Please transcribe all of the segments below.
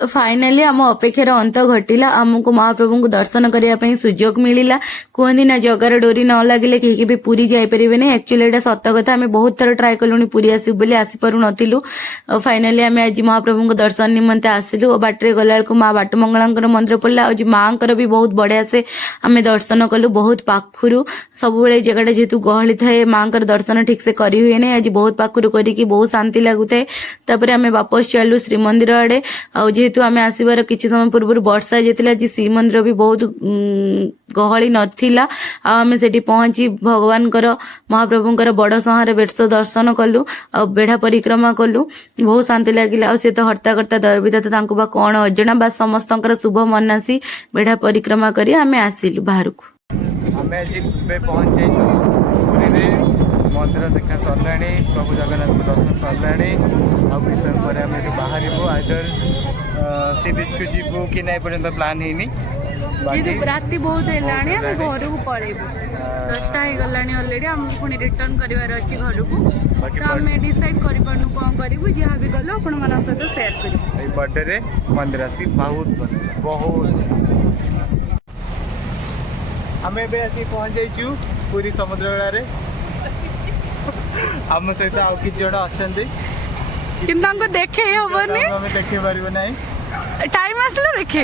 Finally आम अपेक्षार अंत घटिला आमको महाप्रभु को दर्शन करने सुजोग मिलला कहती ना जगार डोरी न लगे कहीं भी पूरी जापरें नहीं एक्चुअली एटा सत कथा आम बहुत थर ट्राए कलुनी पूरी आसबू बोली आसीपार नु फाइनाली आम आज महाप्रभु को दर्शन निमंते आसिलु बाटर गला माँ बाटमंगला मंदिर पड़ा आज माँ भी बहुत बढ़िया से आम दर्शन कलु बहुत पाखु सब जगह जेहेतु गहली थाए माँ दर्शन ठीक से करी हुए नहीं आज बहुत पाखु करके बहुत शांति लगुए तापर आम वापस चलु श्रीमंदिर आड़े आ जेहेतु आम आसबार किसी समय पूर्व वर्षा जाता आज श्रीमंदिर भी बहुत गहली नथिला आम से पहुंची भगवान महाप्रभुंर बड़ संहार बेश दर्शन कलु आ बेढ़ा परिक्रमा कलु बहुत शांति लगे सी तो हर्ता करता दैवता बा कौन अजना बा समस्त शुभ मनासी बेढ़ा परिक्रमा कर आम आसिलु बाहर को पहुंच मंदिर देखा सरला प्रभु जगन्नाथ दर्शन सरला विषय आम बाहर आइदर सी बीच को जीवु कि ना पर्यटन प्लान है राति बहुत है घर को पलैबू 10टा हो गला अलरेडी आम पुणी रिटर्न करार अच्छी घर को तो आम डिसाइड करूँ कौन करूँ जहाँ भी गलु आपण मान सहित सेयार कर बर्थडे मंदिर आसिक बहुत आम ए पहुंचु पूरी समुद्र आम सहित आउ कि जन अच्छा देखे हेनी देखे पार ना टाइम आसला देखे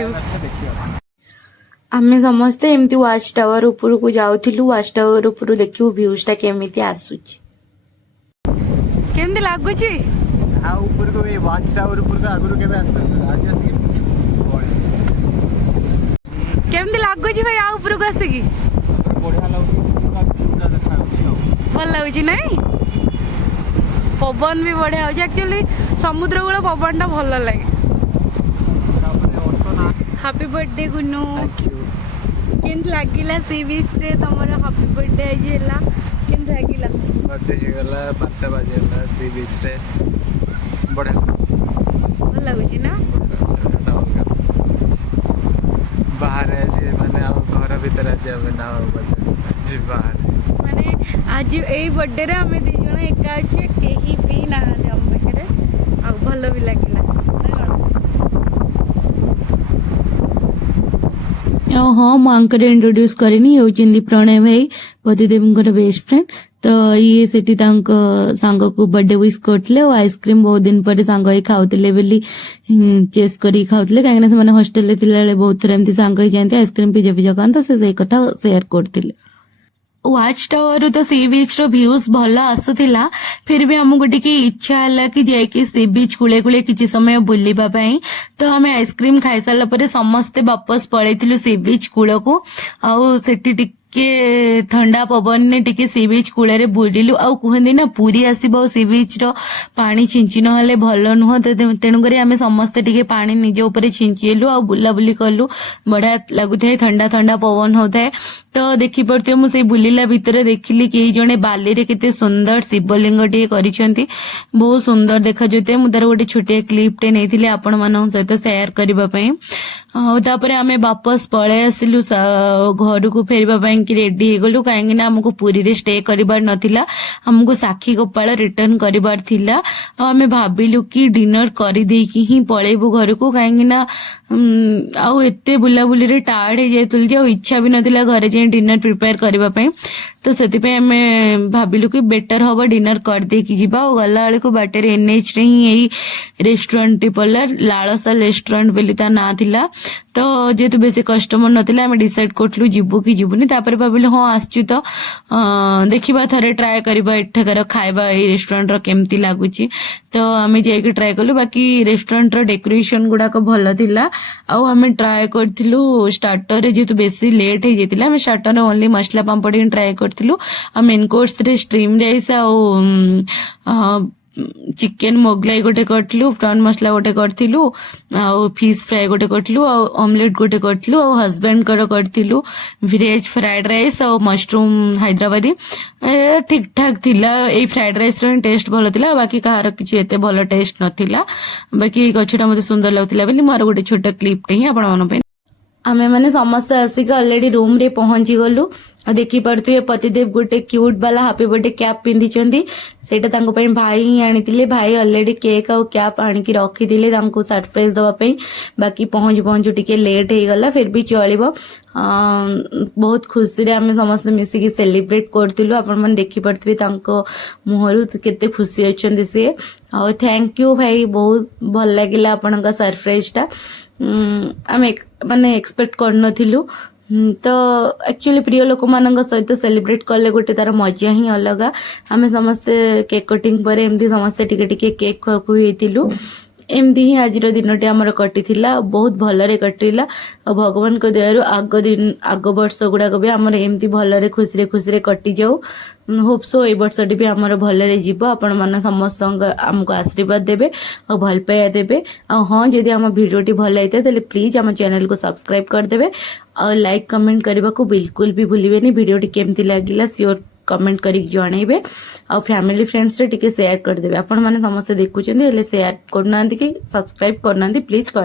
आमे समस्ते एमती वाच टावर ऊपर को जाउथिलु वाच टावर ऊपर देखियो व्यूज टा केमिति आसुची केमति लागुची आ ऊपर को ए वाच टावर ऊपर को आगुरु केबे आसु आज आसी केमति लागुची भाई आ ऊपर को आसे की बढ़िया लागुची पूरा पूरा देखा होची भल लागुची नहीं पवन भी बढ़िया होची एक्चुअली समुद्र गुला पवन टा भल लागे हैप्पी बर्थडे गुन्नू केन लागिला सी बीच रे तमरा हैप्पी बर्थडे आज हैला केन लागिला बर्थडे हे गला 5टा बजे हैला सी बीच रे बढ़िया भल लागुची ना बाहर है जे माने आ घर भीतर आज ना जी बाहर माने आज ए बर्थडे रे हमें दी जण एका अछि केही भी ना हम पाखरे आ भल भी लागिला हाँ मुझे इंट्रोड्यूस करनी होती प्रणय भाई पतिदेव बेस्ट फ्रेंड तो ये सेठी सांग को बर्थडे विश करते आइसक्रीम बहुत दिन पर सांग ही खाऊले बोली चेस कर खाऊले कहीं हॉस्टेल बहुत थर एमती सांग ही जाती आइसक्रीम पिज्जा पिज्जा खाते से कथा शेयर करते वाच टावर तो सी बीच रो व्यूज भल आसुला फिर भी हमको टिके इच्छा है कि जाकि सी बीच कूले कूले किसी समय बुलवा तो आम आइसक्रीम खाई सारा पर समस्ते वापस पलैलु सी बीच कूल को आठी के ठंडा पवन ने टिके सी बीच कूल बुलिलु आउ कहते ना पूरी आसब सी बीच रो पानी छिंची ना भल नुह तेणुक आम समस्ते टिके पानी निज ऊपर छिंचेलु आ बुलाबुली कलु बढ़िया लगुए ठंडा ठंडा पवन होता है तो देखी पारे मुझे बुलिला भितर देखिली कि जड़े बाली रे केते सुंदर शिवलिंग टे करिसेंती बहुत सुंदर देखा जाए मुझे तार गोटे छोटिया क्लिप टे नहीं आपण मान सहित शेयर करने तापर आम वापस पलि आसिलु घर को फेरवा कि रेडी हो गलु कहीं आमको पुरी रे स्टे करिबार नथिला हमको साक्षी गोपाल रिटर्न करिबार थिला आम भाबिलु कि डिनर कर देकी ही पलैबू घर को कहीं आउ एते बुलाबुली रे टायर्ड हो जाइतुल जे इच्छा भी नथिला घरे जे डिनर प्रिपेयर करबा तो से आम भाविलु कि बेटर हम डिनर कर देकी जीवा और गला बेलू बाटर एनएच रे ही यही रेस्टोरेंट टी पड़ा लालसा रेस्टोरेंट बोली ता ना थिला तो जेहेतु बेसी कस्टमर नथिला आम डिसाइड करथलु जीवु कि जीवुनी तापर भाविलु हाँ आसचु तो देखिबा थरे ट्राए करबा एठाकार खाइबा ए रेस्टोरेंट रो केमती लागुची तो आम जाइए ट्राए कलु बाकी रेस्टोरेंट रो डेकोरेशन गुड़ाक भल थिला आउ आम ट्राए करथिलु स्टार्टर रे जेहेतु बेसी लेट हो जाइतिला आम स्टार्टर ओनली मसला पापड़ ही ट्राए करथिलु आ मेन कोर्स रे स्ट्रीम राइस आ चिकेन मोगलाई गोटे करथिलु प्रॉन मसला गोटे करथिलु आ फिश फ्राई गोटे करथिलु आ ऑमलेट गोटे करथिलु आ हस्बैंड करथिलु वेज फ्राइड राइस आ मशरूम हैदराबादी ठीक ठाक थिला ए फ्राइड राइस रो टेस्ट भलो थिला बाकी कहार किछि एते भलो टेस्ट नथिला बाकी गछटा मते सुंदर लागथिला बेली मार गोटे छोटा क्लिप टे ही आपण मन पे आमे माने समस्त आसिक ऑलरेडी रूम रे पहुंची गलु ଆଉ ଦେଖିପାରୁଥିବେ ପତିଦେବ ଗୋଟେ କ୍ୟୁଟ୍ ବାଲା ହାପି ବର୍ଥଡେ କ୍ୟାପ୍ ପିନ୍ଧିଛନ୍ତି। ସେଇଟା ତାଙ୍କ ପାଇଁ ଭାଇ ହିଁ ଆଣିଥିଲେ। ଭାଇ ଅଲରେଡି କେକ୍ ଆଉ କ୍ୟାପ୍ ଆଣିକି ରଖିଥିଲେ ତାଙ୍କୁ ସରପ୍ରାଇଜ ଦେବା ପାଇଁ। ବାକି ପହଞ୍ଚୁ ଟିକେ ଲେଟ୍ ହେଇଗଲା, ଫିର୍ ବି ଚଳିବ। ବହୁତ ଖୁସିରେ ଆମେ ସମସ୍ତେ ମିଶିକି ସେଲିବ୍ରେଟ୍ କରୁଥିଲୁ। ଆପଣମାନେ ଦେଖିପାରୁଥିବେ ତାଙ୍କ ମୁହଁରୁ କେତେ ଖୁସି ଅଛନ୍ତି ସିଏ। ଆଉ ଥ୍ୟାଙ୍କ ୟୁ ଭାଇ, ବହୁତ ଭଲ ଲାଗିଲା ଆପଣଙ୍କ ସରପ୍ରାଇଜଟା। ଆମେ ମାନେ ଏକ୍ସପେକ୍ଟ କରିନଥିଲୁ। ତ ଆକ୍ଚୁଆଲି ପ୍ରିୟ ଲୋକମାନଙ୍କ ସହିତ ସେଲିବ୍ରେଟ୍ କଲେ ଗୋଟେ ତାର ମଜା ହିଁ ଅଲଗା। ଆମେ ସମସ୍ତେ କେକ୍ କଟିଂ ପରେ ଏମିତି ସମସ୍ତେ ଟିକେ ଟିକେ କେକ୍ ଖୁଆଖୁଇ ହେଇଥିଲୁ। ଏମିତି ହିଁ ଆଜିର ଦିନଟି ଆମର କଟିଥିଲା, ବହୁତ ଭଲରେ କଟିଲା। ଆଉ ଭଗବାନଙ୍କ ଦୟାରୁ ଆଗ ବର୍ଷ ଗୁଡ଼ାକ ବି ଆମର ଏମିତି ଭଲରେ ଖୁସିରେ କଟିଯାଉ। ହୋପ୍ ସୋ ଏଇ ବର୍ଷଟି ବି ଆମର ଭଲରେ ଯିବ। ଆପଣମାନେ ସମସ୍ତଙ୍କ ଆମକୁ ଆଶୀର୍ବାଦ ଦେବେ ଆଉ ଭଲ ପାଇବା ଦେବେ। ଆଉ ହଁ, ଯଦି ଆମ ଭିଡ଼ିଓଟି ଭଲ ହେଇଥାଏ ତାହେଲେ ପ୍ଲିଜ୍ ଆମ ଚ୍ୟାନେଲକୁ ସବସ୍କ୍ରାଇବ୍ କରିଦେବେ ଆଉ ଲାଇକ୍ କମେଣ୍ଟ କରିବାକୁ ବିଲକୁଲ ବି ଭୁଲିବେନି। ଭିଡ଼ିଓଟି କେମିତି ଲାଗିଲା ସିଓର କମେଣ୍ଟ କରିକି ଜଣାଇବେ। ଆଉ ଫ୍ୟାମିଲି ଫ୍ରେଣ୍ଡସରେ ଟିକେ ସେୟାର କରିଦେବେ। ଆପଣମାନେ ସମସ୍ତେ ଦେଖୁଛନ୍ତି ହେଲେ ସେୟାର କରୁନାହାନ୍ତି କି ସବସ୍କ୍ରାଇବ୍ କରୁନାହାନ୍ତି, ପ୍ଲିଜ୍ କରିଦେବେ।